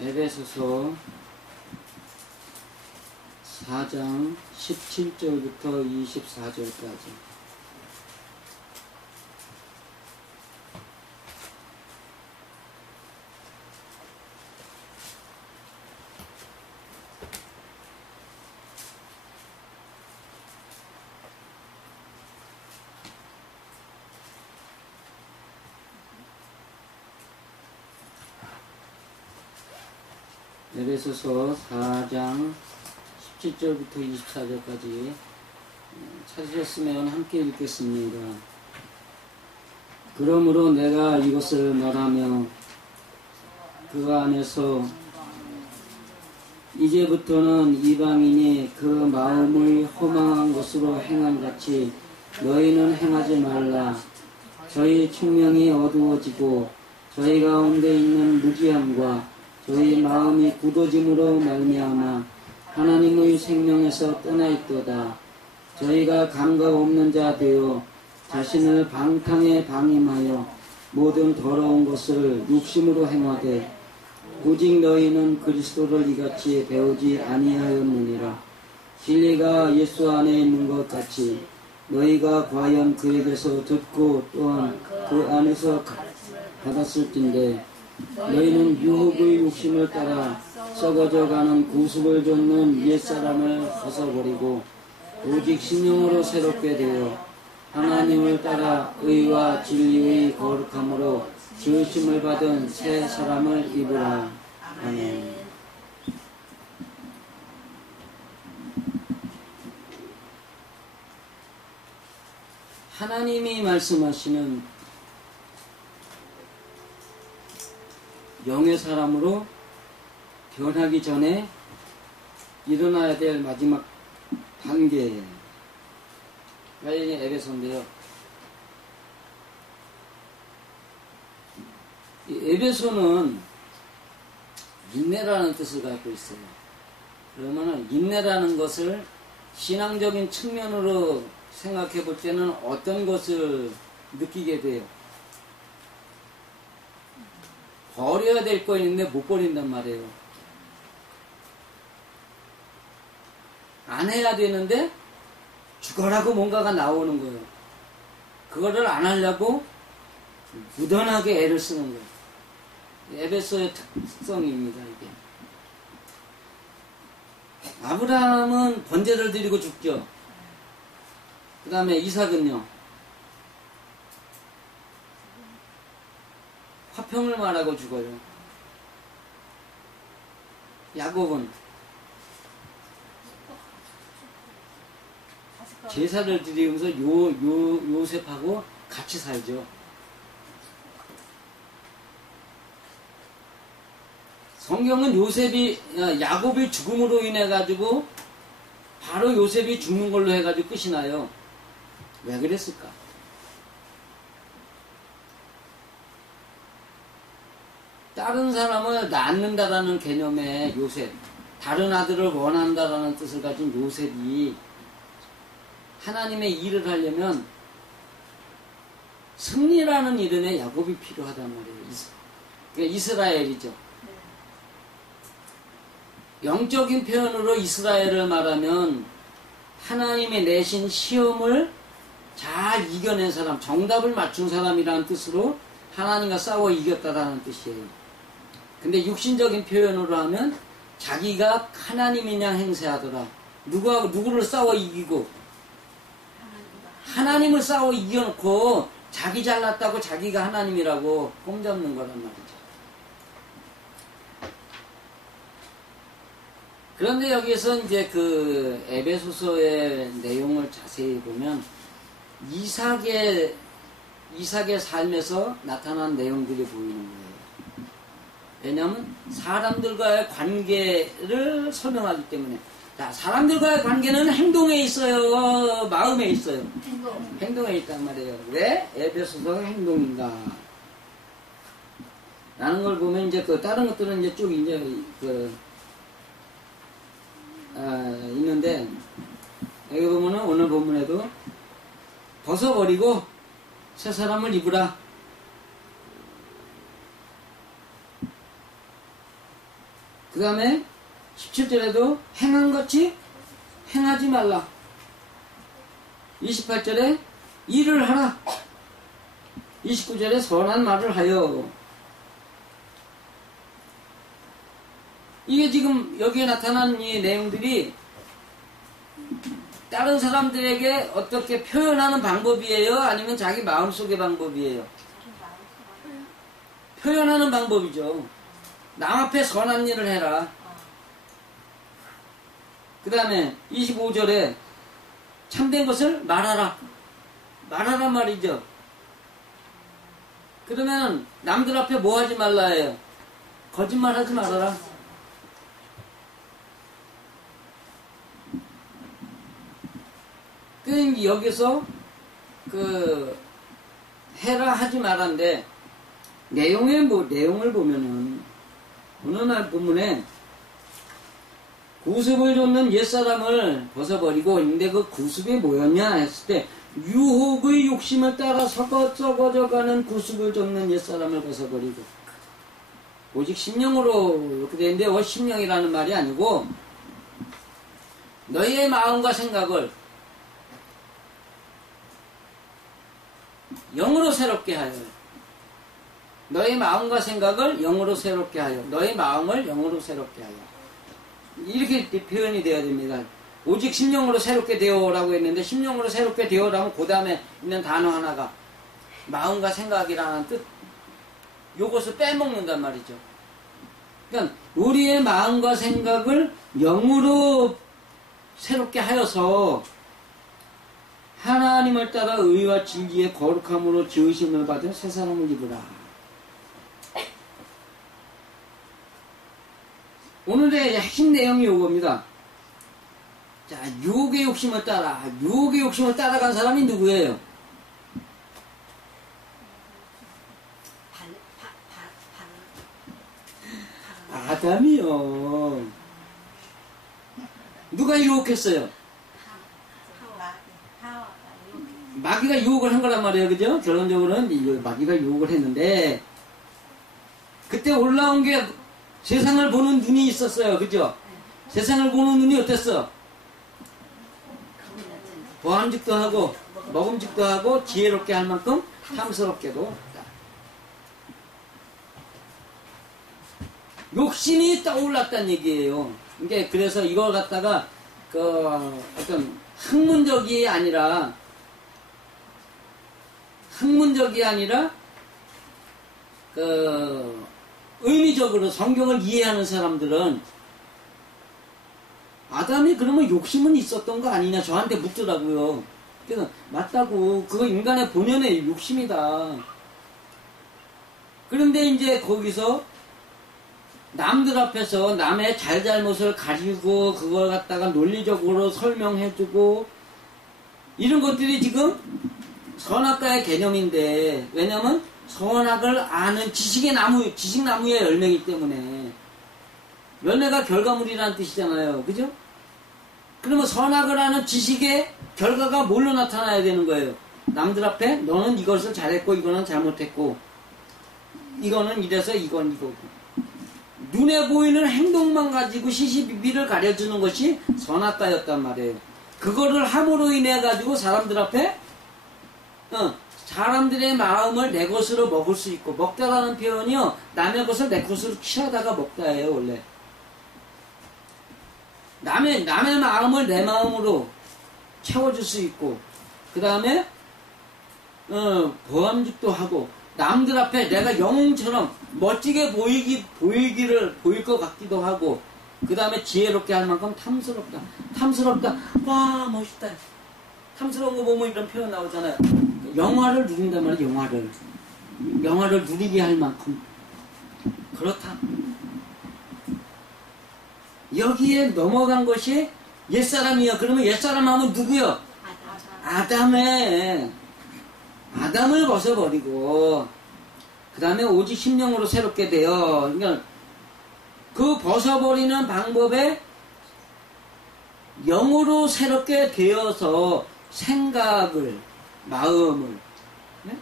에베소서 4장 17절부터 24절까지. 에베소서 4장 17절부터 24절까지 찾으셨으면 함께 읽겠습니다. 그러므로 내가 이것을 말하며 그 안에서 이제부터는 이방인이 그 마음을 허망한 것으로 행함같이 너희는 행하지 말라. 저희 총명이 어두워지고 저희 가운데 있는 무지함과 저희 마음이 굳어짐으로 말미암아 하나님의 생명에서 떠나 있도다. 저희가 감각 없는 자 되어 자신을 방탕에 방임하여 모든 더러운 것을 육심으로 행하되 오직 너희는 그리스도를 이같이 배우지 아니하였느니라. 진리가 예수 안에 있는 것 같이 너희가 과연 그에게서 듣고 또한 그 안에서 받았을진데 너희는 유혹의 욕심을 따라 썩어져가는 구습을 좇는 옛사람을 벗어버리고 오직 신령으로 새롭게 되어 하나님을 따라 의와 진리의 거룩함으로 지으심을 받은 새 사람을 입으라. 아멘. 하나님이 말씀하시는 영의 사람으로 변하기 전에 일어나야 될 마지막 단계가 에베소인데요. 이 에베소는 인내라는 뜻을 갖고 있어요. 그러면 인내라는 것을 신앙적인 측면으로 생각해 볼 때는 어떤 것을 느끼게 돼요? 버려야 될 거 있는데 못 버린단 말이에요. 안 해야 되는데 죽어라고 뭔가가 나오는 거예요. 그거를 안 하려고 무던하게 애를 쓰는 거예요. 에베소의 특성입니다, 이게. 아브라함은 번제를 드리고 죽죠. 그 다음에 이삭은요, 화평을 말하고 죽어요. 야곱은 제사를 드리면서 요셉하고 같이 살죠. 성경은 야곱이 죽음으로 인해 가지고 바로 요셉이 죽는 걸로 해가지고 끝이 나요. 왜 그랬을까? 다른 사람을 낳는다라는 개념의 요셉, 다른 아들을 원한다라는 뜻을 가진 요셉이 하나님의 일을 하려면 승리라는 이름의 야곱이 필요하단 말이에요. 그러니까 이스라엘이죠. 영적인 표현으로 이스라엘을 말하면 하나님의 내신 시험을 잘 이겨낸 사람, 정답을 맞춘 사람이라는 뜻으로 하나님과 싸워 이겼다라는 뜻이에요. 근데 육신적인 표현으로 하면 자기가 하나님인 양 행세하더라. 누구를 싸워 이기고 하나님을 싸워 이겨놓고 자기 잘났다고 자기가 하나님이라고 꼼잡는 거란 말이죠. 그런데 여기에서 이제 그 에베소서의 내용을 자세히 보면 이삭의 삶에서 나타난 내용들이 보이는 거예요. 왜냐하면 사람들과의 관계를 설명하기 때문에. 자, 사람들과의 관계는 행동에 있어요? 마음에 있어요? 행동에 있단 말이에요. 왜? 에베소서가 행동인가? 라는 걸 보면 이제 그 다른 것들은 이제 쭉 이제 있는데, 여기 보면은 오늘 본문에도 벗어버리고 새 사람을 입으라. 그 다음에 17절에도 행함같이 행하지 말라. 28절에 일을 하라. 29절에 선한 말을 하여. 이게 지금 여기에 나타난 이 내용들이 다른 사람들에게 어떻게 표현하는 방법이에요? 아니면 자기 마음속의 방법이에요? 표현하는 방법이죠. 남 앞에 선한 일을 해라. 그 다음에 25절에 참된 것을 말하라. 말하란 말이죠. 그러면 남들 앞에 뭐 하지 말라 해요? 거짓말 하지 말아라. 그 여기서 해라 하지 말란데 내용을 보면은 오늘 본문에 구습을 쫓는 옛사람을 벗어버리고, 근데 그 구습이 뭐였냐 했을 때 유혹의 욕심을 따라 썩어져가는 구습을 쫓는 옛사람을 벗어버리고, 오직 심령으로 이렇게 되는데 심령이라는 말이 아니고 너희의 마음과 생각을 영으로 새롭게 하여. 너의 마음과 생각을 영으로 새롭게 하여. 너의 마음을 영으로 새롭게 하여. 이렇게 표현이 되어야 됩니다. 오직 심령으로 새롭게 되어라고 했는데, 심령으로 새롭게 되어라면 그 다음에 있는 단어 하나가 마음과 생각이라는 뜻, 요것을 빼먹는단 말이죠. 그러니까 우리의 마음과 생각을 영으로 새롭게 하여서 하나님을 따라 의와 진리의 거룩함으로 지으심을 받은 새 사람을 입으라. 오늘의 핵심 내용이 이겁니다. 자, 유혹의 욕심을 따라간 사람이 누구예요? 아담이요. 누가 유혹했어요? 마귀가 유혹을 한 거란 말이에요. 그죠? 결론적으로는 마귀가 유혹을 했는데, 그때 올라온 게 세상을 보는 눈이 있었어요. 그죠? 세상을 보는 눈이 어땠어? 보암직도 하고 먹음직도 하고 지혜롭게 할 만큼 탐스럽게도 했다. 욕심이 떠올랐다는 얘기예요. 이게 그래서 이걸 갖다가 어떤 학문적이 아니라 의미적으로 성경을 이해하는 사람들은 아담이 그러면 욕심은 있었던 거 아니냐 저한테 묻더라고요. 그래서 맞다고. 그거 인간의 본연의 욕심이다. 그런데 이제 거기서 남들 앞에서 남의 잘잘못을 가리고 그걸 갖다가 논리적으로 설명해주고 이런 것들이 지금 선악과의 개념인데, 왜냐면 선악을 아는 지식나무의 열매이기 때문에. 열매가 결과물이라는 뜻이잖아요. 그죠? 그러면 선악을 아는 지식의 결과가 뭘로 나타나야 되는 거예요? 남들 앞에 너는 이것을 잘했고 이거는 잘못했고 이거는 이래서 이건 이거고. 눈에 보이는 행동만 가지고 시시비비를 가려주는 것이 선악과였단 말이에요. 그거를 함으로 인해 가지고 사람들 앞에 사람들의 마음을 내 것으로 먹을 수 있고, 먹다라는 표현이요, 남의 것을 내 것으로 취하다가 먹다예요. 원래 남의 마음을 내 마음으로 채워줄 수 있고, 그 다음에 보암직도 하고, 남들 앞에 내가 영웅처럼 멋지게 보일 것 같기도 하고, 그 다음에 지혜롭게 할 만큼 탐스럽다. 와, 멋있다. 탐스러운 거 보면 이런 표현 나오잖아요. 영화를 누린단 말이에요. 영화를 누리게 할 만큼 그렇다. 여기에 넘어간 것이 옛사람이요. 그러면 옛사람 하면 누구요? 아담을 벗어버리고 그 다음에 오직 심령으로 새롭게 되어. 그러니까 그 벗어버리는 방법에 영으로 새롭게 되어서 생각을, 마음을, 네?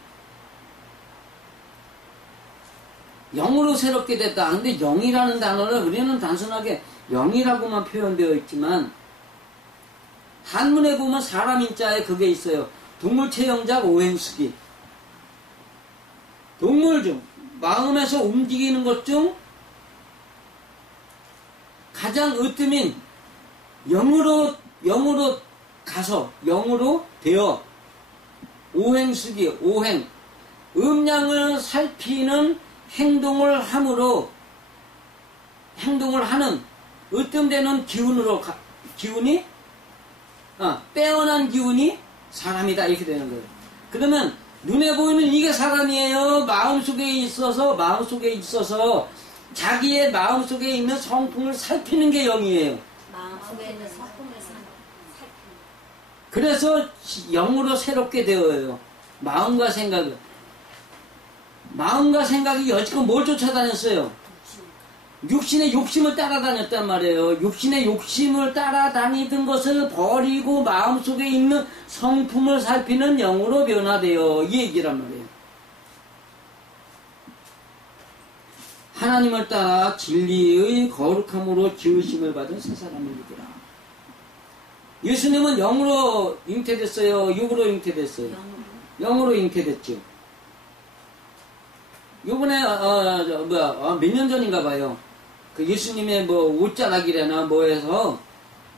영으로 새롭게 됐다. 근데 영이라는 단어를 우리는 단순하게 영이라고만 표현되어 있지만 한문에 보면 사람 인자에 그게 있어요. 동물체형작 오행수기. 동물 중 마음에서 움직이는 것 중 가장 으뜸인 영으로 가서 영으로 되어 오행수기 오행 음양을 살피는 행동을 함으로 행동을 하는 으뜸되는 기운이 빼어난 기운이 사람이다 이렇게 되는 거예요. 그러면 눈에 보이는 이게 사람이에요. 마음속에 있어서 자기의 마음속에 있는 성품을 살피는 게 영이에요. 마음속에 있는 성품을 살피는. 그래서 영으로 새롭게 되어요. 마음과 생각이 여지껏 뭘 쫓아다녔어요? 육신의 욕심을 따라다녔단 말이에요. 육신의 욕심을 따라다니던 것을 버리고 마음속에 있는 성품을 살피는 영으로 변화돼요. 이 얘기란 말이에요. 하나님을 따라 진리의 거룩함으로 지으심을 받은 새 사람이더라. 예수님은 영으로 잉태됐어요? 육으로 잉태됐어요? 영으로 잉태됐죠. 요번에 몇 년 전인가 봐요. 그 예수님의 뭐 옷자락이래나 뭐 해서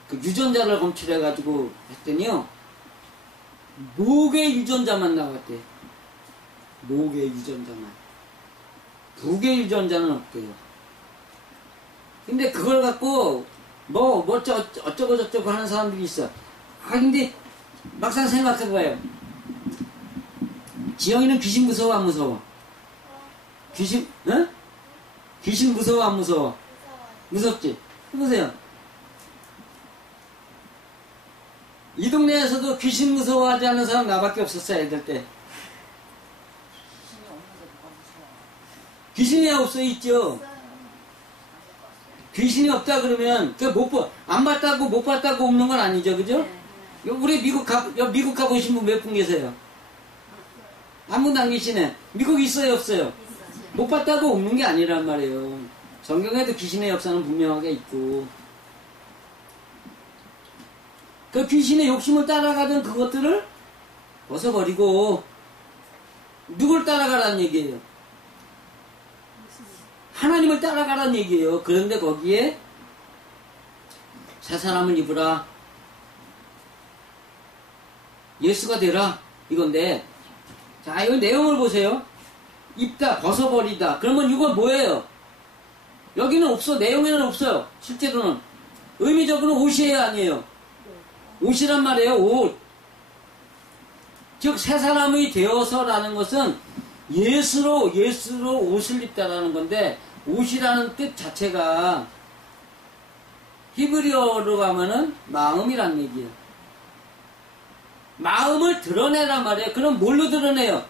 그 유전자를 검출해가지고 했더니요, 목의 유전자만 나왔대. 목의 유전자만. 북의 유전자는 없대요. 근데 그걸 갖고 어쩌고 저쩌고 하는 사람들이 있어. 근데 막상 생각해봐요. 지영이는 귀신 무서워 안 무서워? 귀신 무서워 안 무서워? 무섭지? 해보세요. 이 동네에서도 귀신 무서워하지 않는 사람 나밖에 없었어요, 애들 때. 귀신이 없어 있죠. 귀신이 없다 그러면 안 봤다고 못 봤다고 없는 건 아니죠, 그죠? 우리 미국 가보신 분 몇 분 계세요? 한 분도 안 계시네. 미국 있어요, 없어요? 못 봤다고 없는 게 아니란 말이에요. 성경에도 귀신의 역사는 분명하게 있고, 그 귀신의 욕심을 따라가던 그것들을 벗어버리고 누굴 따라가라는 얘기예요? 하나님을 따라가라는 얘기예요. 그런데 거기에 새 사람을 입으라, 예수가 되라, 이건데, 자, 이 내용을 보세요. 입다, 벗어버리다. 그러면 이건 뭐예요? 여기는 없어. 내용에는 없어요. 실제로는. 의미적으로는 옷이에요, 아니에요? 옷이란 말이에요, 옷. 즉, 새 사람이 되어서라는 것은 예수로 옷을 입다라는 건데, 옷이라는 뜻 자체가 히브리어로 가면은 마음이란 얘기예요. 마음을 드러내란 말이에요. 그럼 뭘로 드러내요?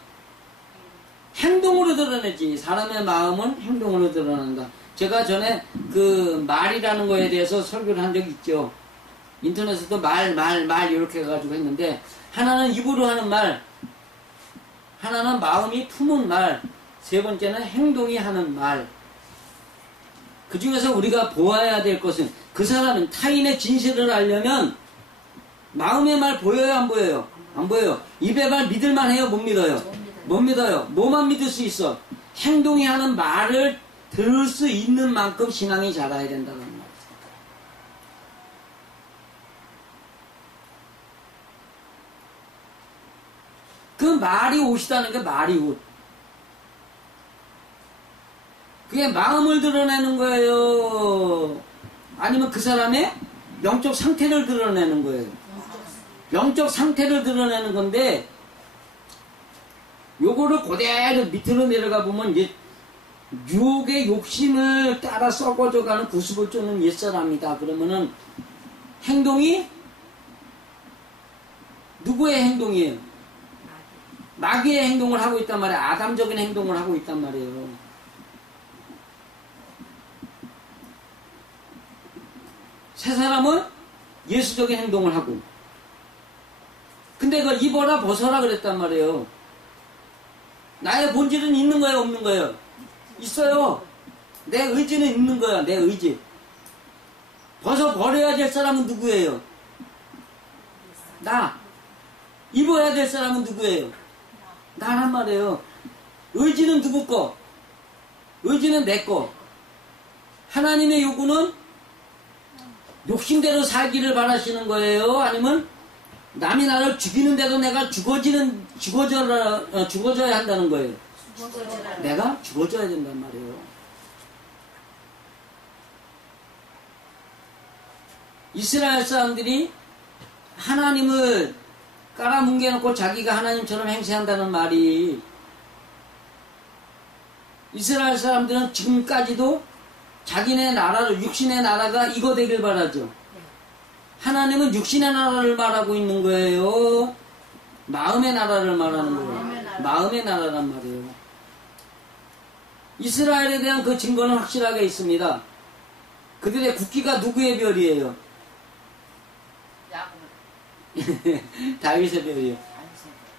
행동으로 드러내지. 사람의 마음은 행동으로 드러난다. 제가 전에 그 말이라는 거에 대해서 설교를 한 적이 있죠. 인터넷에도 말 이렇게 해가지고 했는데, 하나는 입으로 하는 말, 하나는 마음이 품은 말, 세 번째는 행동이 하는 말. 그 중에서 우리가 보아야 될 것은, 그 사람은 타인의 진실을 알려면 마음의 말 보여요, 안 보여요? 안 보여요. 입의 말 믿을만 해요, 못 믿어요? 못 믿어요. 뭐만 믿을 수 있어? 행동이 하는 말을 들을 수 있는 만큼 신앙이 자라야 된다는 말이에요. 그 말이 옷이다는 게 말이 옷. 그게 마음을 드러내는 거예요? 아니면 그 사람의 영적 상태를 드러내는 거예요? 영적 상태를 드러내는 건데, 요거를 그대로 밑으로 내려가 보면 이제 유혹의 욕심을 따라 썩어져가는 구습을 쫓는 옛사람이다. 그러면은 행동이 누구의 행동이에요? 마귀의 행동을 하고 있단 말이에요. 아담적인 행동을 하고 있단 말이에요. 새 사람은 예수적인 행동을 하고, 근데 그걸 입어라 벗어라 그랬단 말이에요. 나의 본질은 있는 거예요, 없는 거예요? 있어요. 내 의지는 있는 거야. 내 의지. 벗어버려야 될 사람은 누구예요? 나. 입어야 될 사람은 누구예요? 나란 말이에요. 의지는 누구 거? 의지는 내 거. 하나님의 요구는 욕심대로 살기를 바라시는 거예요? 아니면 남이 나를 죽이는데도 내가 죽어져야 한다는 거예요? 내가 죽어져야 된단 말이에요. 이스라엘 사람들이 하나님을 깔아뭉개놓고 자기가 하나님처럼 행세한다는 말이, 이스라엘 사람들은 지금까지도 자기네 나라를, 육신의 나라가 이거 되길 바라죠. 하나님은 육신의 나라를 말하고 있는 거예요? 마음의 나라를 말하는 거예요? 마음의 나라란 말이에요. 이스라엘에 대한 그 증거는 확실하게 있습니다. 그들의 국기가 누구의 별이에요? 다윗의 별이요.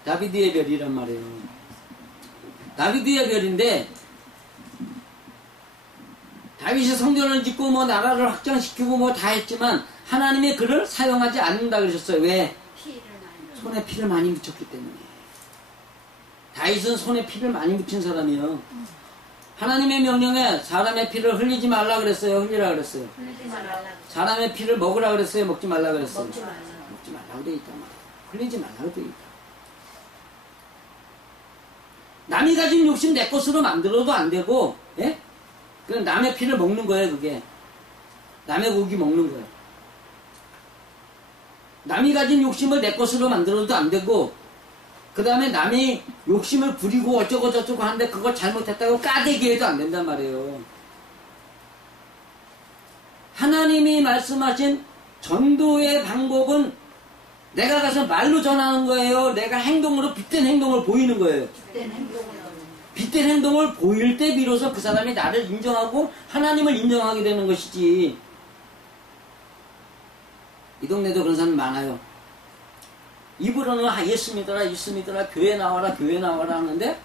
다비드의 별이란 말이에요. 다비드의 별인데, 다윗이 성전을 짓고 뭐 나라를 확장시키고 뭐 다 했지만 하나님이 그를 사용하지 않는다 그러셨어요. 왜? 손에 피를 많이 묻혔기 때문에. 다윗은 손에 피를 많이 묻힌 사람이요. 하나님의 명령에 사람의 피를 흘리지 말라 그랬어요? 흘리라 그랬어요? 사람의 피를 먹으라 그랬어요? 먹지 말라 그랬어요? 먹지 말라고 돼 있단 말이에요. 흘리지 말라고 돼 있다. 남이 가진 욕심 내 것으로 만들어도 안 되고, 예? 그냥 남의 피를 먹는 거예요, 그게. 남의 고기 먹는 거예요. 남이 가진 욕심을 내 것으로 만들어도 안 되고, 그 다음에 남이 욕심을 부리고 어쩌고 저쩌고 하는데 그걸 잘못했다고 까대기 해도 안 된단 말이에요. 하나님이 말씀하신 전도의 방법은 내가 가서 말로 전하는 거예요? 내가 행동으로 빗댄 행동을 보이는 거예요? 빗댄 행동을 보일 때 비로소 그 사람이 나를 인정하고 하나님을 인정하게 되는 것이지. 이 동네도 그런 사람 많아요. 입으로는 예수 믿어라, 예수 믿어라, 교회 나와라, 교회 나와라 하는데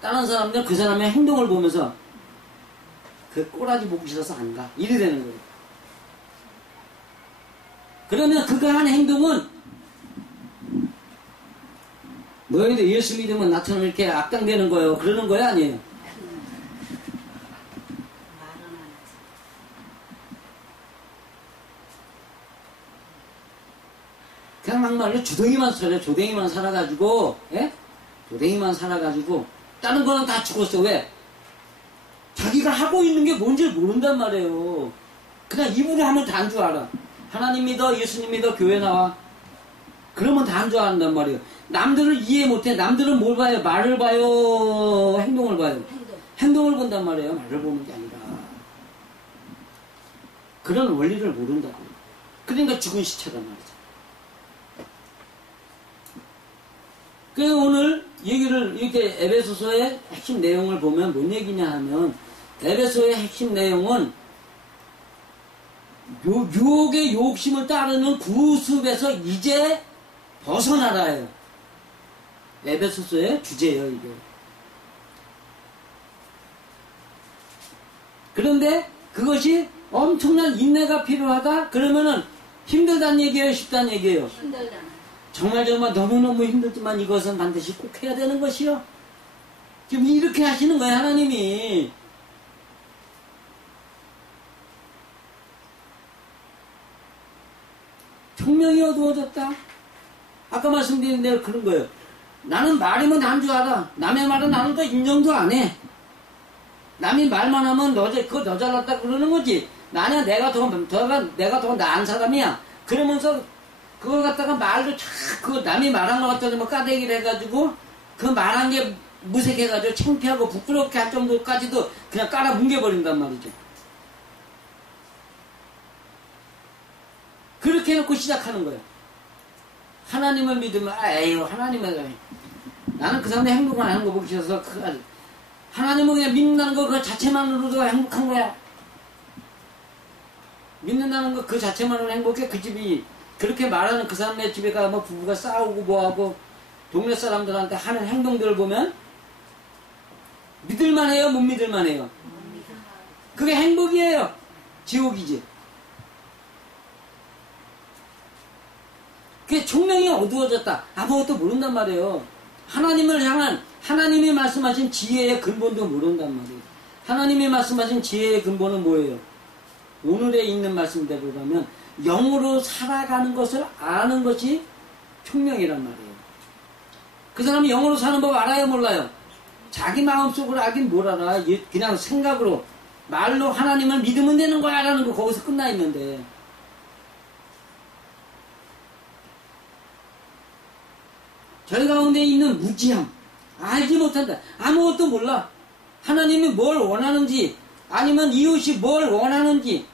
다른 사람들은 그 사람의 행동을 보면서 그 꼬라지 보기 싫어서 안 가. 이래 되는 거예요. 그러면 그가 한 행동은 너희들 예수 믿으면 나처럼 이렇게 악당되는 거예요. 그러는 거예요? 아니에요? 그냥 막말로 주둥이만 살아요. 조댕이만 살아가지고, 예? 조댕이만 살아가지고, 다른 거는 다 죽었어. 왜? 자기가 하고 있는 게 뭔지 모른단 말이에요. 그냥 입으로 하면 다 한 줄 알아. 하나님 믿어, 예수님 믿어, 교회 나와. 그러면 다 한 줄 안단 말이에요. 남들을 이해 못해. 남들은 뭘 봐요? 말을 봐요? 행동을 봐요? 행동을 본단 말이에요. 말을 보는 게 아니라. 그런 원리를 모른다고. 그러니까 죽은 시체란 말이죠. 그래서 오늘 얘기를 이렇게 에베소서의 핵심 내용을 보면 뭔 얘기냐 하면, 에베소의 핵심 내용은 유혹의 욕심을 따르는 구습에서 이제 벗어나라예요. 에베소서의 주제예요, 이게. 그런데 그것이 엄청난 인내가 필요하다? 그러면은 힘들다는 얘기예요, 쉽다는 얘기예요? 힘들다. 정말 너무너무 힘들지만 이것은 반드시 꼭 해야 되는 것이요. 지금 이렇게 하시는 거예요, 하나님이. 총명이 어두워졌다. 아까 말씀드린 대로 그런 거예요. 나는 말이면 난 줄 알아. 남의 말은 나는 또 인정도 안 해. 남이 말만 하면 그거 너 잘났다 그러는 거지. 나는 내가 더 나은 사람이야. 그러면서 그걸 갖다가 말도 그 남이 말한 것 갖다가 뭐 까대기를 해가지고 그 말한 게 무색해가지고 창피하고 부끄럽게 할 정도까지도 그냥 깔아 뭉개버린단 말이죠. 그렇게 해놓고 시작하는 거예요. 하나님을 믿으면, 에휴, 하나님을, 나는 그 사람의 행동을 하는 거 보기 싫어서, 하나님을 그냥 믿는다는 거 그 자체만으로도 행복한 거야. 믿는다는 거 그 자체만으로 행복해. 그 집이, 그렇게 말하는 그 사람의 집에 가 뭐 부부가 싸우고 뭐하고, 동네 사람들한테 하는 행동들을 보면, 믿을만 해요? 못 믿을만 해요? 그게 행복이에요? 지옥이지. 그게 총명이 어두워졌다. 아무것도 모른단 말이에요. 하나님을 향한 하나님이 말씀하신 지혜의 근본도 모른단 말이에요. 하나님이 말씀하신 지혜의 근본은 뭐예요? 오늘에 있는 말씀대로라면 영으로 살아가는 것을 아는 것이 총명이란 말이에요. 그 사람이 영으로 사는 법 알아요? 몰라요? 자기 마음속으로 알긴 뭘 알아. 그냥 생각으로 말로 하나님을 믿으면 되는 거야 라는 거 거기서 끝나 있는데, 저희 가운데 있는 무지함, 알지 못한다, 아무것도 몰라. 하나님이 뭘 원하는지, 아니면 이웃이 뭘 원하는지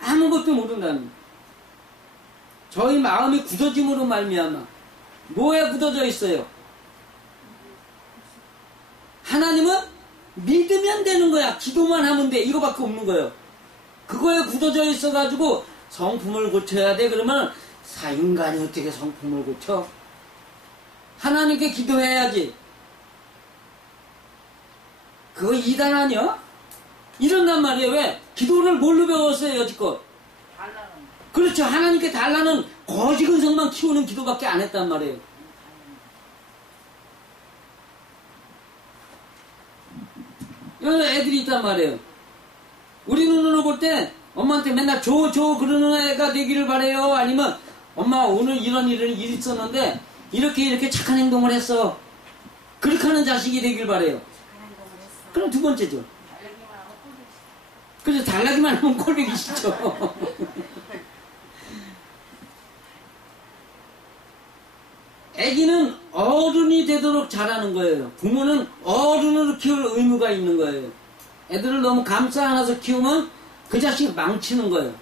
아무것도 모른다는 거예요. 저희 마음이 굳어짐으로 말미암아 뭐에 굳어져 있어요? 하나님은 믿으면 되는 거야. 기도만 하면 돼. 이거밖에 없는 거예요. 그거에 굳어져 있어가지고 성품을 고쳐야 돼. 그러면 인간이 어떻게 성품을 고쳐? 하나님께 기도해야지. 그거 이단 아니야? 이런단 말이에요. 왜? 기도를 뭘로 배웠어요, 여지껏? 그렇죠. 하나님께 달라는 거지 근성만 키우는 기도밖에 안 했단 말이에요. 여기 애들이 있단 말이에요. 우리 눈으로 볼 때 엄마한테 맨날 줘 그러는 애가 되기를 바래요. 아니면 엄마 오늘 이런 일 있었는데 이렇게 착한 행동을 했어. 그렇게 하는 자식이 되길 바래요. 그럼 두 번째죠. 그래서 달라기만 하면 꼴보기 싫죠. 애기는 어른이 되도록 잘하는 거예요. 부모는 어른으로 키울 의무가 있는 거예요. 애들을 너무 감싸 안아서 키우면 그 자식 망치는 거예요.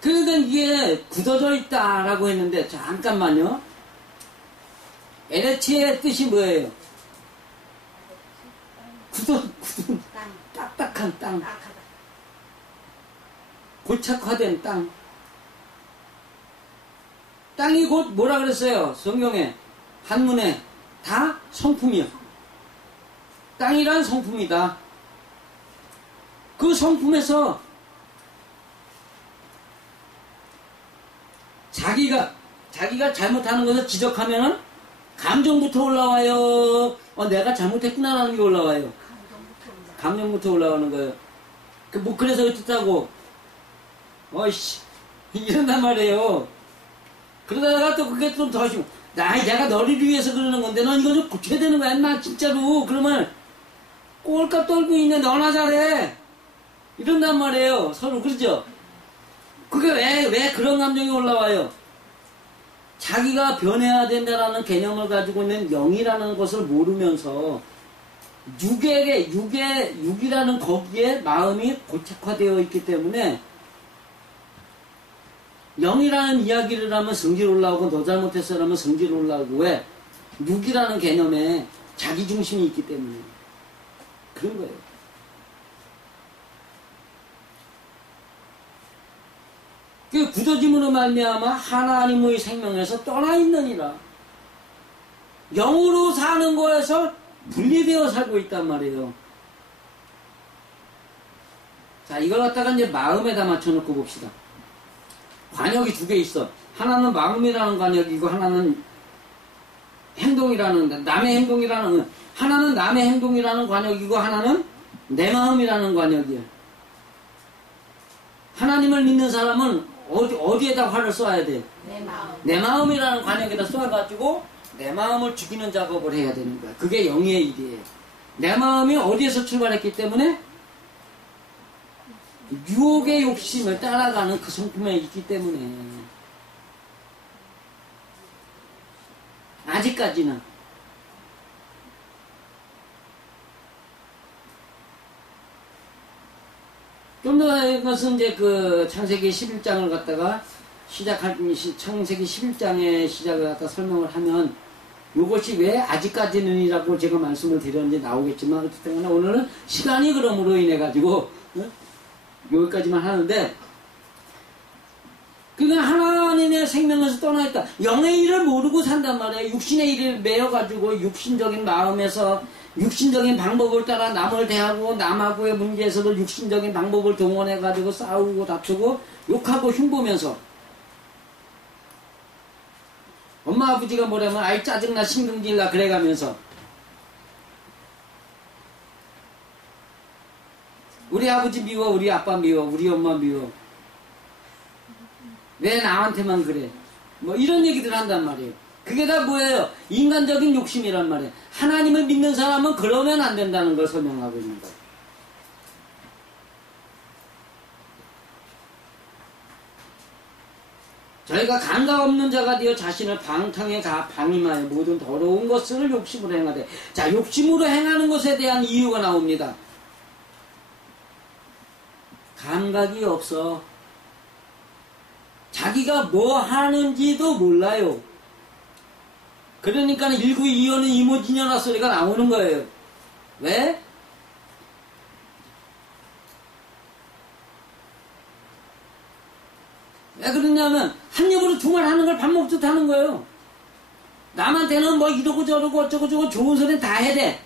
그러니까 이게 굳어져 있다라고 했는데, 잠깐만요. 에레치의 뜻이 뭐예요? 딱딱한 땅, 고착화된 땅. 땅이 곧 뭐라 그랬어요? 성경에 한문에 다 성품이요. 땅이란 성품이다. 그 성품에서 자기가 잘못하는 것을 지적하면은 감정부터 올라와요. 내가 잘못했구나라는 게 올라와요. 감정부터 올라오는 거예요. 그래서 어떻다고? 이런단 말이에요. 그러다가 또 그게 좀 더 심어. 내가 너를 위해서 그러는 건데 넌 이거 좀 고쳐야 되는 거야, 인마, 진짜로. 그러면 꼴값 떨고 있네, 너나 잘해. 이런단 말이에요. 서로, 그러죠? 그게 왜 그런 감정이 올라와요? 자기가 변해야 된다라는 개념을 가지고 있는 영이라는 것을 모르면서 육이라는 거기에 마음이 고착화되어 있기 때문에 영이라는 이야기를 하면 성질 올라오고 너 잘못했어 라면 성질 올라오고, 왜? 육이라는 개념에 자기중심이 있기 때문에 그런 거예요. 그 굳어짐으로 말미암아 하나님의 생명에서 떠나 있느니라. 영으로 사는 거에서 분리되어 살고 있단 말이에요. 자, 이걸 갖다가 이제 마음에다 맞춰놓고 봅시다. 관역이 두 개 있어. 하나는 마음이라는 관역이고 하나는 행동이라는, 남의 행동이라는, 하나는 남의 행동이라는 관역이고 하나는 내 마음이라는 관역이에요. 하나님을 믿는 사람은 어디에다 화를 쏘아야 돼요? 내 마음이라는 관역에다 쏘아가지고 내 마음을 죽이는 작업을 해야 되는 거야. 그게 영의 일이에요. 내 마음이 어디에서 출발했기 때문에 유혹의 욕심을 따라가는 그 성품에 있기 때문에 아직까지는 좀 더 것은 이제 그 창세기 11장을 갖다가 창세기 11장의 시작을 갖다 설명을 하면 이것이 왜 아직까지는이라고 제가 말씀을 드렸는지 나오겠지만, 어쨌든 오늘은 시간이 그럼으로 인해 가지고 여기까지만 하는데, 그러니까 하나님의 생명에서 떠나있다. 영의 일을 모르고 산단 말이에요. 육신의 일을 매여가지고 육신적인 마음에서 육신적인 방법을 따라 남을 대하고 남하고의 문제에서도 육신적인 방법을 동원해가지고 싸우고 다투고 욕하고 흉보면서 엄마 아버지가 뭐라면 아이 짜증나 신경질나 그래가면서 우리 아버지 미워 우리 아빠 미워 우리 엄마 미워 왜 나한테만 그래 뭐 이런 얘기들 한단 말이에요. 그게 다 뭐예요? 인간적인 욕심이란 말이에요. 하나님을 믿는 사람은 그러면 안 된다는 걸 설명하고 있는 거예요. 저희가 감각 없는 자가 되어 자신을 방탕에 방임하여 모든 더러운 것을 욕심으로 행하되 자 욕심으로 행하는 것에 대한 이유가 나옵니다. 감각이 없어. 자기가 뭐 하는지도 몰라요. 그러니까 일구이연은 이모지녀라 소리가 나오는 거예요. 왜? 왜 그러냐면 한 입으로 두 말 하는 걸 밥 먹듯 하는 거예요. 남한테는 뭐 이러고 저러고 어쩌고 저쩌고 좋은 소리는 다 해야 돼.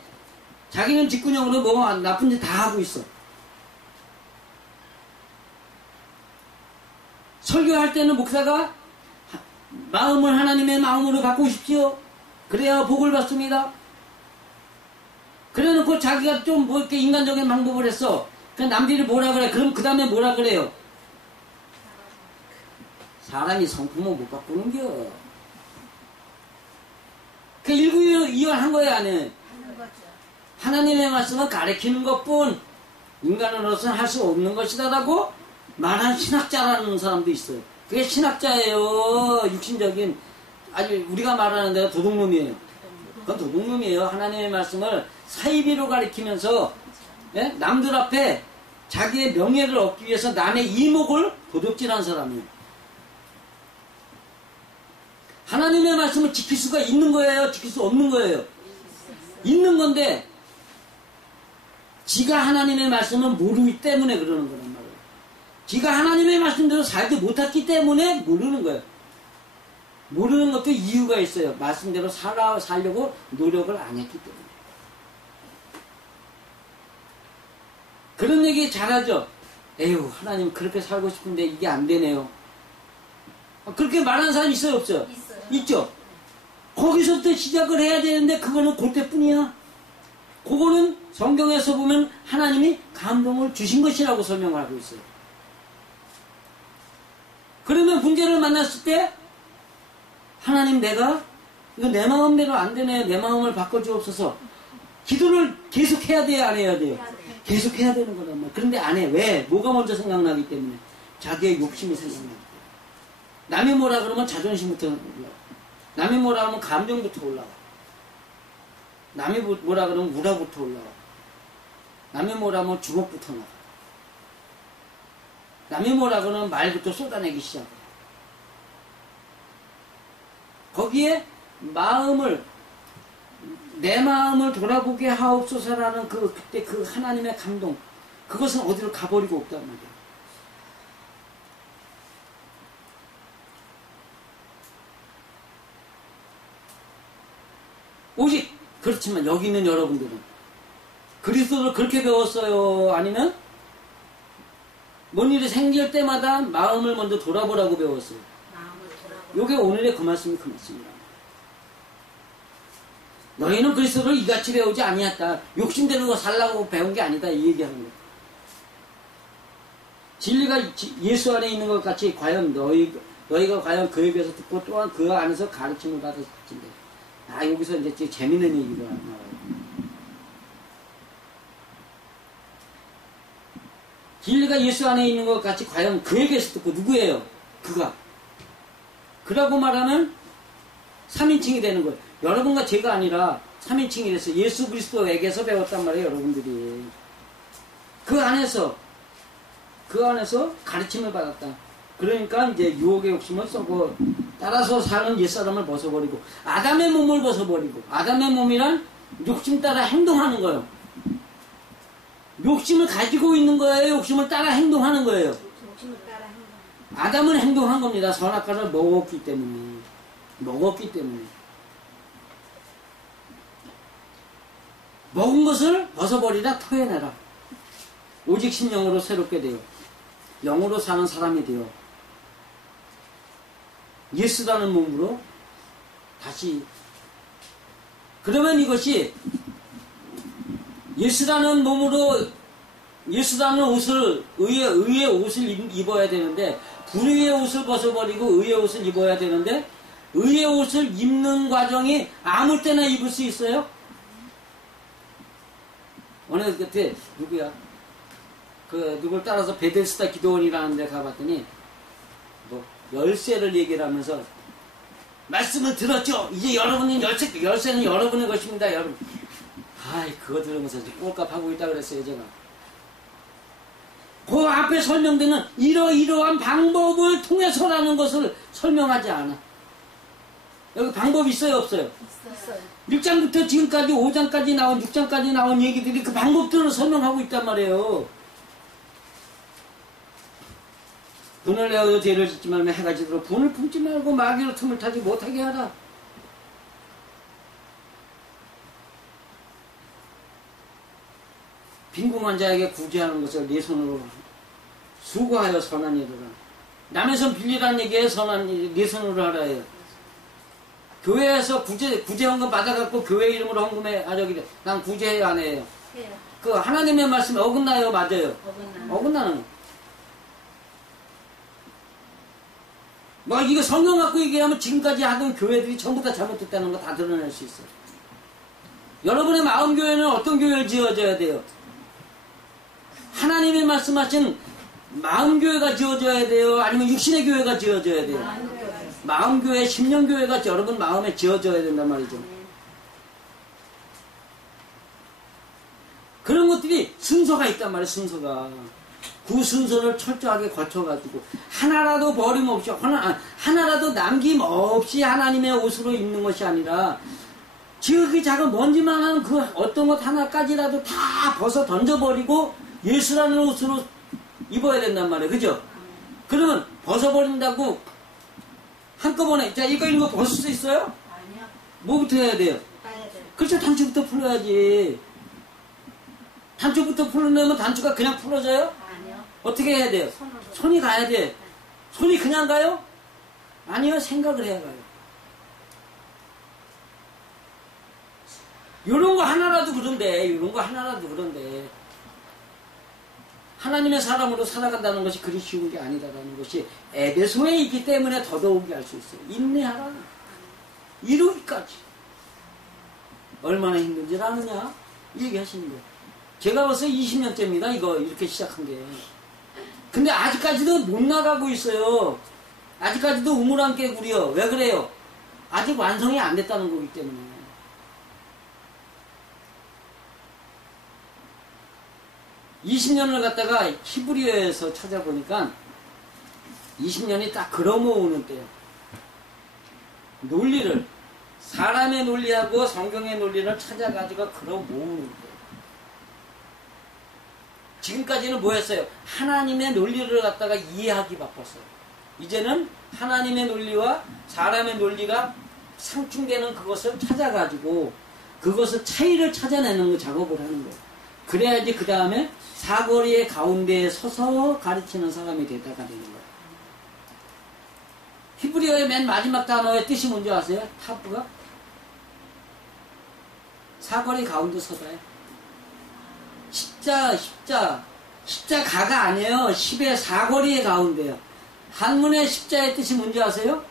자기는 뒷구녕으로 뭐 나쁜 짓 다 하고 있어. 설교할 때는 목사가 마음을 하나님의 마음으로 바꾸십시오. 그래야 복을 받습니다. 그래 놓고 자기가 좀 뭐 이렇게 인간적인 방법을 했어. 그냥 남들이 뭐라 그래. 그럼 그 다음에 뭐라 그래요? 사람이 성품은 못 바꾸는겨. 그 일구이연 한 거야, 안 해? 하나님의 말씀은 가르치는 것뿐 인간으로서는 할 수 없는 것이다라고 말한 신학자라는 사람도 있어요. 그게 신학자예요. 육신적인 아니 우리가 말하는 데가 도둑놈이에요. 그건 도둑놈이에요. 하나님의 말씀을 사이비로 가리키면서 예? 남들 앞에 자기의 명예를 얻기 위해서 남의 이목을 도둑질한 사람이에요. 하나님의 말씀을 지킬 수가 있는 거예요? 지킬 수 없는 거예요? 있는 건데 지가 하나님의 말씀을 모르기 때문에 그러는 거란 말이에요. 지가 하나님의 말씀대로 살지 못했기 때문에 모르는 거예요. 모르는 것도 이유가 있어요. 말씀대로 살려고 노력을 안 했기 때문에. 그런 얘기 잘하죠. 에휴 하나님 그렇게 살고 싶은데 이게 안 되네요. 그렇게 말하는 사람 있어요 없어요? 있어요. 있죠. 거기서부터 시작을 해야 되는데 그거는 그때뿐이야. 그거는 성경에서 보면 하나님이 감동을 주신 것이라고 설명하고 있어요. 그러면 문제를 만났을 때 하나님 내가 이거 내 마음대로 안 되네. 내 마음을 바꿔주옵소서. 기도를 계속 해야 돼요 안 해야 돼요? 계속 해야 되는 거란 말이에요. 그런데 안 해. 왜? 뭐가 먼저 생각나기 때문에. 자기의 욕심이 생각나기 때문에. 남이 뭐라 그러면 자존심부터 올라와. 남이 뭐라 하면 감정부터 올라와. 남이 뭐라 그러면 우라부터 올라와. 남이 뭐라 하면 주먹부터 나가. 남이 뭐라 그러면 말부터 쏟아내기 시작해. 거기에 내 마음을 돌아보게 하옵소서라는 그때 그 하나님의 감동, 그것은 어디로 가버리고 없단 말이야. 오직 그렇지만 여기 있는 여러분들은 그리스도를 그렇게 배웠어요? 아니면 뭔 일이 생길 때마다 마음을 먼저 돌아보라고 배웠어요? 요게 오늘의 그 말씀이 그 말씀이라. 너희는 그리스도를 이같이 배우지 아니했다. 욕심되는 거 살라고 배운 게 아니다. 이 얘기하는 거예요. 진리가 예수 안에 있는 것 같이 과연 너희가 과연 그에게서 듣고 또한 그 안에서 가르침을 받았을진데. 여기서 이제 재밌는 얘기가 나와요. 진리가 예수 안에 있는 것 같이 과연 그에게서 듣고 누구예요? 그라고 말하면 3인칭이 되는 거예요. 여러분과 제가 아니라 3인칭이 됐어요. 예수 그리스도에게서 배웠단 말이에요. 여러분들이. 그 안에서 가르침을 받았다. 그러니까 이제 유혹의 욕심을 쏘고 따라서 사는 옛사람을 벗어버리고 아담의 몸을 벗어버리고 아담의 몸이란 욕심 따라 행동하는 거예요. 욕심을 가지고 있는 거예요. 욕심을 따라 행동하는 거예요. 욕심을 따라 행동. 아담은 행동한 겁니다. 선악과를 먹었기 때문에. 먹었기 때문에. 먹은 것을 벗어버리라 토해내라. 오직 신령으로 새롭게 되어 영으로 사는 사람이 되어 예수라는 몸으로 다시. 그러면 이것이 예수라는 몸으로 예수라는 옷을 의의 옷을 입어야 되는데 불의의 옷을 벗어버리고 의의 옷을 입어야 되는데 의의 옷을 입는 과정이 아무 때나 입을 수 있어요? 어느 그때 누구야? 누굴 따라서 베데스다 기도원이라는 데 가봤더니 열쇠를 얘기를 하면서 말씀을 들었죠? 이제 여러분은 열쇠는 여러분의 것입니다, 여러분. 그거 들으면서 꼴값 하고 있다 그랬어요, 제가. 그 앞에 설명되는 이러이러한 방법을 통해서라는 것을 설명하지 않아. 여기 방법이 있어요, 없어요? 있어요. 1장부터 지금까지 5장까지 나온 6장까지 나온 얘기들이 그 방법들을 설명하고 있단 말이에요. 분을 내어 죄를 짓지 말며 해가 지도록 분을 품지 말고 마귀로 틈을 타지 못하게 하라. 빈궁한 자에게 구제하는 것을 네 손으로 수고하여 선한 일을 하라. 남의 손 빌리라는 얘기에 선한 일 네 손으로 하라예요. 교회에서 구제헌금 받아갖고 교회 이름으로 헌금해 하려길래 난 구제해요, 안 해요? 해요. 그 하나님의 말씀에 어긋나요, 맞아요? 어긋나는 이거 성경 갖고 얘기하면 지금까지 하던 교회들이 전부 다 잘못됐다는 거 다 드러낼 수 있어요. 여러분의 마음 교회는 어떤 교회를 지어져야 돼요? 하나님의 말씀하신 마음 교회가 지어져야 돼요? 아니면 육신의 교회가 지어져야 돼요? 마음 교회, 심령 교회가 여러분 마음에 지어져야 된단 말이죠. 그런 것들이 순서가 있단 말이에요, 순서가. 그 순서를 철저하게 거쳐가지고 하나라도 버림없이 하나라도 남김없이 하나님의 옷으로 입는 것이 아니라 지극히 작은 먼지만한 그 어떤 것 하나까지라도 다 벗어 던져버리고 예수라는 옷으로 입어야 된단 말이에요. 그죠? 그러면 벗어버린다고 한꺼번에 이거 벗을 수 있어요? 아니요. 뭐부터 해야 돼요? 따야 돼요. 그렇죠. 단추부터 풀어야지. 단추부터 풀려면 단추가 그냥 풀어져요? 아니요. 어떻게 해야 돼요? 손으로. 손이 가야 돼. 손이 그냥 가요? 아니요. 생각을 해야 가요. 요런 거 하나라도 그런데 하나님의 사람으로 살아간다는 것이 그리 쉬운 게 아니다라는 것이 에베소에 있기 때문에 더더욱이 알 수 있어요. 인내하라. 이루기까지. 얼마나 힘든지 아느냐? 얘기하시는 거예요. 제가 벌써 20년째입니다. 이거 이렇게 시작한 게. 근데 아직까지도 못 나가고 있어요. 아직까지도 우물안 깨구리요. 왜 그래요? 아직 완성이 안 됐다는 거기 때문에. (20년을) 갖다가 히브리어에서 찾아보니까 20년이 딱 걸어모으는 때요. 논리를, 사람의 논리하고 성경의 논리를 찾아가지고 걸어모으는 때요. 지금까지는 뭐였어요? 하나님의 논리를 갖다가 이해하기 바빴어요. 이제는 하나님의 논리와 사람의 논리가 상충되는 그것을 찾아가지고 그것을 차이를 찾아내는 거 작업을 하는 거예요. 그래야지 그 다음에 사거리의 가운데에 서서 가르치는 사람이 되다가 되는 거예요. 히브리어의 맨 마지막 단어의 뜻이 뭔지 아세요? 타브가? 사거리 가운데 서다요. 십자가가 아니에요. 10의 사거리의 가운데요. 한문의 십자의 뜻이 뭔지 아세요?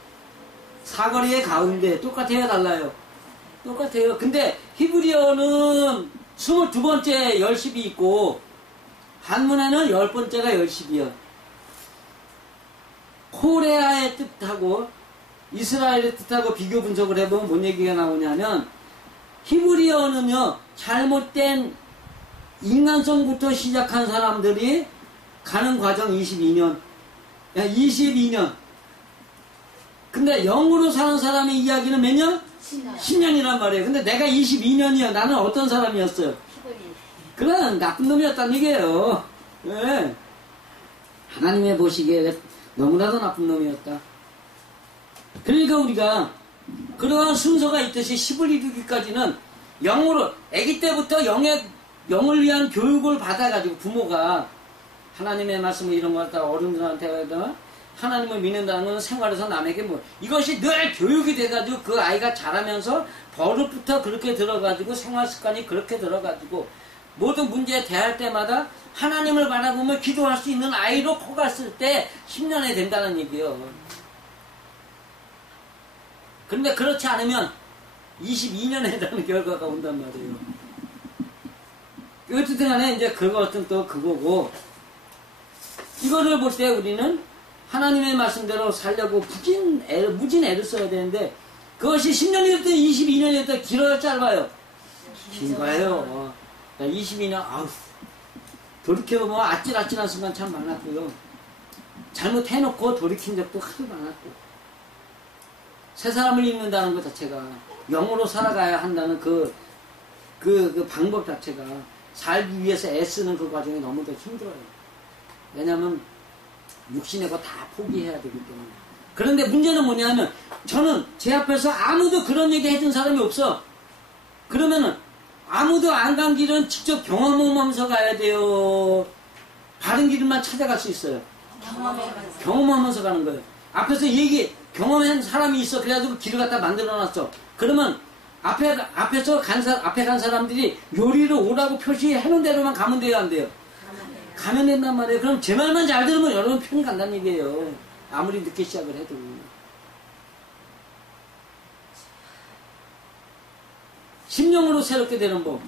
사거리의 가운데. 똑같아요, 달라요? 똑같아요. 근데 히브리어는 22번째 열십이 있고 한문에는 10번째가 열십이요. 코레아의 뜻하고 이스라엘의 뜻하고 비교 분석을 해보면 뭔 얘기가 나오냐면 히브리어는요, 잘못된 인간성부터 시작한 사람들이 가는 과정 22년. 근데 영으로 사는 사람의 이야기는 몇 년? 10년이란 말이에요. 근데 내가 22년이야. 나는 어떤 사람이었어요? 그런 나쁜 놈이었다는 얘기예요. 네. 하나님의 보시기에 너무나도 나쁜 놈이었다. 그러니까 우리가 그러한 순서가 있듯이 10을 이루기까지는 영으로 아기 때부터 영을 위한 교육을 받아가지고 부모가 하나님의 말씀을 이런 걸 갖다 어른들한테 하나님을 믿는다는 건 생활에서 남에게 뭐 이것이 늘 교육이 돼가지고 그 아이가 자라면서 버릇부터 그렇게 들어가지고 생활 습관이 그렇게 들어가지고 모든 문제에 대할 때마다 하나님을 바라보며 기도할 수 있는 아이로 커갔을 때 10년이 된다는 얘기예요. 그런데 그렇지 않으면 22년에 해당하는 결과가 온단 말이에요. 어쨌든 간에 이제 그것은 또 그거고, 이거를 볼 때 우리는 하나님의 말씀대로 살려고 무진 애를 써야 되는데, 그것이 10년이 됐든 22년이 됐든 길어요, 짧아요? 긴 거예요. 22년, 아우, 돌이켜보면 아찔아찔한 순간 참 많았고요. 잘못해놓고 돌이킨 적도 하도 많았고. 새 사람을 읽는다는 것 자체가 영으로 살아가야 한다는 그 방법 자체가 살기 위해서 애쓰는 그 과정이 너무도 힘들어요. 왜냐하면 육신의 거 다 포기해야 되기 때문에. 그런데 문제는 뭐냐면 저는 제 앞에서 아무도 그런 얘기 해준 사람이 없어. 그러면은 아무도 안 간 길은 직접 경험하면서 가야 돼요. 바른 길만 찾아갈 수 있어요. 경험하면서 가는 거예요. 앞에서 경험한 사람이 있어. 그래가지고 길을 갖다 만들어놨어. 그러면 앞에 간 사람들이 요리를 오라고 표시해놓은 대로만 가면 돼요, 안 돼요? 가면 된단 말이에요. 그럼 제 말만 잘 들으면 여러분 편 간다는 얘기예요. 아무리 늦게 시작을 해도. 심령으로 새롭게 되는 법.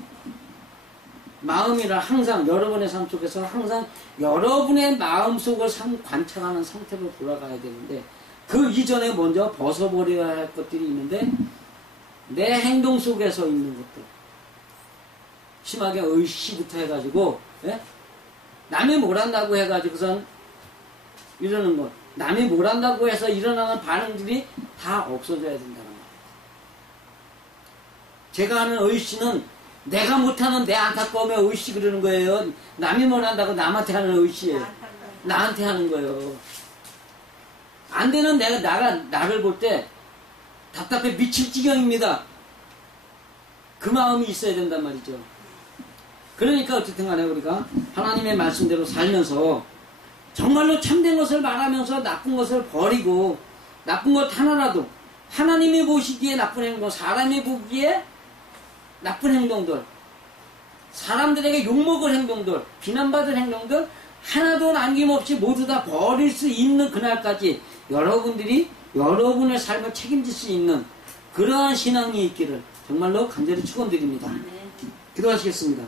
마음이라 항상 여러분의 삶 속에서 항상 여러분의 마음속을 관찰하는 상태로 돌아가야 되는데, 그 이전에 먼저 벗어버려야 할 것들이 있는데, 내 행동 속에서 있는 것들. 심하게 의시부터 해가지고, 예? 남이 뭘 한다고 해가지고선 이러는 것. 남이 뭘 한다고 해서 일어나는 반응들이 다 없어져야 된다는 거예요. 제가 하는 의시는 내가 못하는 내 안타까움에 의시 그러는 거예요. 남이 뭘 한다고 남한테 하는 의시예요. 나한테 하는 거예요. 안 되는 나를 볼 때 답답해 미칠 지경입니다. 그 마음이 있어야 된단 말이죠. 그러니까 어쨌든 간에 우리가 하나님의 말씀대로 살면서 정말로 참된 것을 말하면서 나쁜 것을 버리고, 나쁜 것 하나라도 하나님이 보시기에 나쁜 행동, 사람이 보기에 나쁜 행동들, 사람들에게 욕먹을 행동들, 비난받을 행동들 하나도 남김없이 모두 다 버릴 수 있는 그날까지 여러분들이 여러분의 삶을 책임질 수 있는 그러한 신앙이 있기를 정말로 간절히 축원드립니다. 기도하시겠습니다.